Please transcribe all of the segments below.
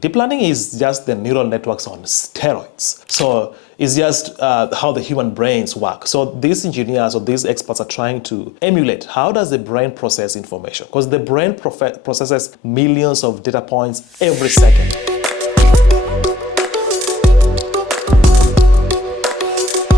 Deep learning is just the neural networks on steroids. So it's just how the human brains work. So these engineers or these experts are trying to emulate how does the brain process information, because the brain processes millions of data points every second.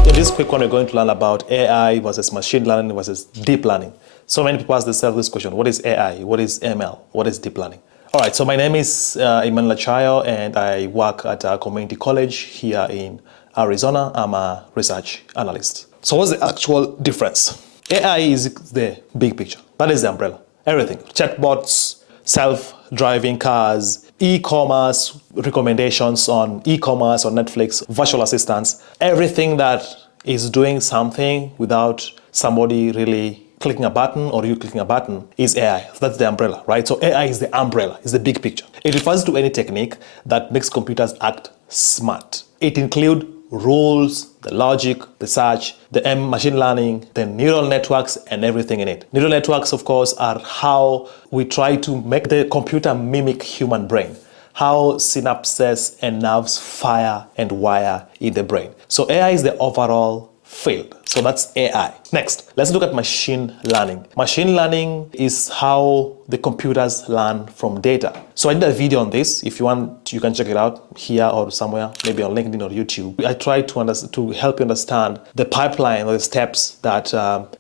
In this quick one, we're going to learn about AI versus machine learning versus deep learning. So many people ask themselves this question: what is AI? What is ML? What is deep learning? All right, so my name is Emmanuel Chayo, and I work at a community college here in Arizona. I'm a research analyst. So what's the actual difference? AI is the big picture. That is the umbrella. Everything. Chatbots, self-driving cars, e-commerce, recommendations on e-commerce, on Netflix, virtual assistants, everything that is doing something without somebody really clicking a button or you clicking a button is AI. So that's the umbrella, right? So AI is the umbrella, is the big picture. It refers to any technique that makes computers act smart. It includes rules, the logic, the search, the machine learning, the neural networks, and everything in it. Neural networks, of course, are how we try to make the computer mimic human brain, how synapses and nerves fire and wire in the brain. So AI is the overall field. So that's AI. Next, let's look at machine learning. Machine learning is how the computers learn from data. So I did a video on this. If you want, you can check it out here or somewhere, maybe on LinkedIn or YouTube. I try to help you understand the pipeline or the steps that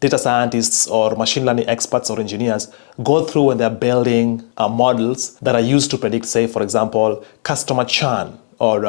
data scientists or machine learning experts or engineers go through when they're building models that are used to predict, say, for example, customer churn, or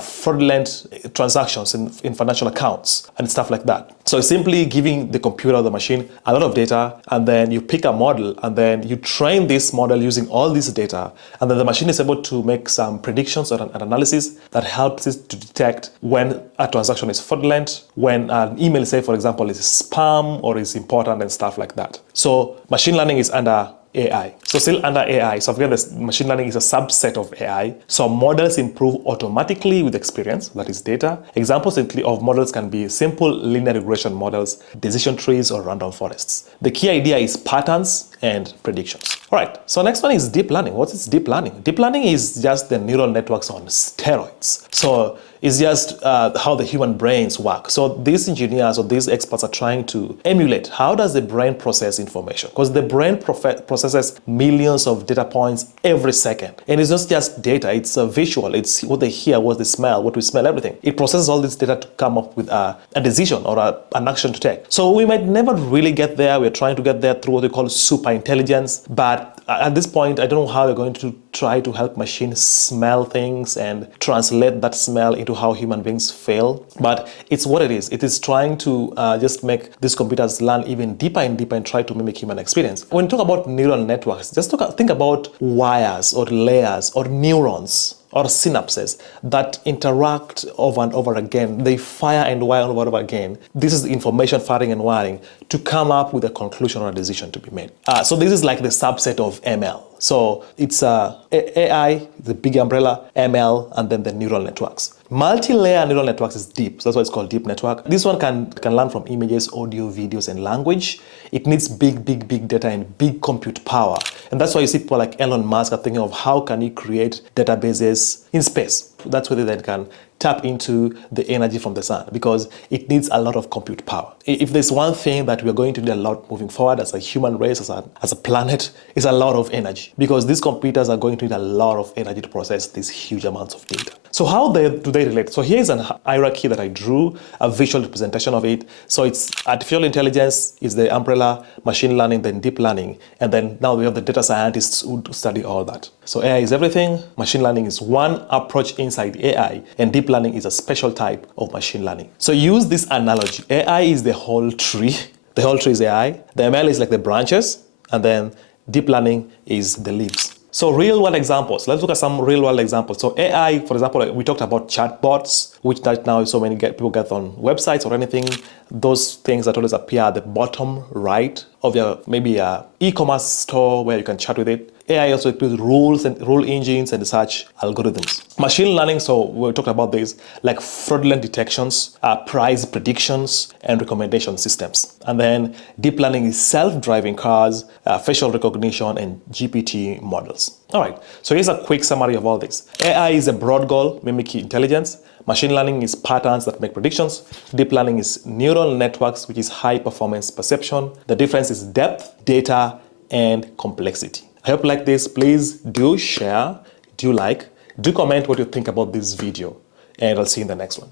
fraudulent transactions in financial accounts and stuff like that. So it's simply giving the computer or the machine a lot of data, and then you pick a model, and then you train this model using all this data, and then the machine is able to make some predictions or an analysis that helps it to detect when a transaction is fraudulent, when an email, say, for example, is spam or is important and stuff like that. So machine learning is under AI. So still under AI. So again, this machine learning is a subset of AI. So models improve automatically with experience, that is data. Examples of models can be simple linear regression models, decision trees, or random forests. The key idea is patterns and predictions. All right, so next one is deep learning. What is deep learning? Deep learning is just the neural networks on steroids. So it's just how the human brains work. So these engineers or these experts are trying to emulate how does the brain process information, because the brain processes millions of data points every second. And it's not just data, it's visual, it's what they hear, what they smell, what we smell, everything. It processes all this data to come up with a decision or an action to take. So we might never really get there. We're trying to get there through what we call super intelligence. But at this point, I don't know how we're going to try to help machines smell things and translate that smell into how human beings feel. But it's what it is. It is trying to just make these computers learn even deeper and deeper and try to mimic human experience. When you talk about neural networks, just think about wires or layers or neurons or synapses that interact over and over again. They fire and wire over and over again. This is information firing and wiring to come up with a conclusion or a decision to be made. So this is like the subset of ML. So it's AI, the big umbrella, ML, and then the neural networks. Multi-layer neural networks is deep, so that's why it's called deep network. This one can learn from images, audio, videos, and language. It needs big data and big compute power. And that's why you see people like Elon Musk are thinking of how can he create databases in space. That's where they then can tap into the energy from the sun, because it needs a lot of compute power. If there's one thing that we're going to need a lot moving forward as a human race, as a planet, is a lot of energy, because these computers are going to need a lot of energy to process these huge amounts of data. So how do they relate? So here's an hierarchy that I drew, a visual representation of it. So it's artificial intelligence is the umbrella, machine learning, then deep learning, and then now we have the data scientists who study all that. So AI is everything, machine learning is one approach inside AI, and deep learning is a special type of machine learning. So use this analogy. AI is the whole tree. The whole tree is AI. The ML is like the branches, and then deep learning is the leaves. So real world examples. Let's look at some real world examples. So AI, for example, we talked about chatbots, which right now so many people get on websites or anything. Those things that always appear at the bottom right of your maybe a e-commerce store where you can chat with it. AI also includes rules and rule engines and search algorithms. Machine learning, so we're talking about this, like fraudulent detections, price predictions, and recommendation systems. And then deep learning is self-driving cars, facial recognition, and GPT models. All right, so here's a quick summary of all this. AI is a broad goal, mimicking intelligence. Machine learning is patterns that make predictions. Deep learning is neural networks, which is high performance perception. The difference is depth, data, and complexity. I hope you like this. Please do share, do like, do comment what you think about this video, and I'll see you in the next one.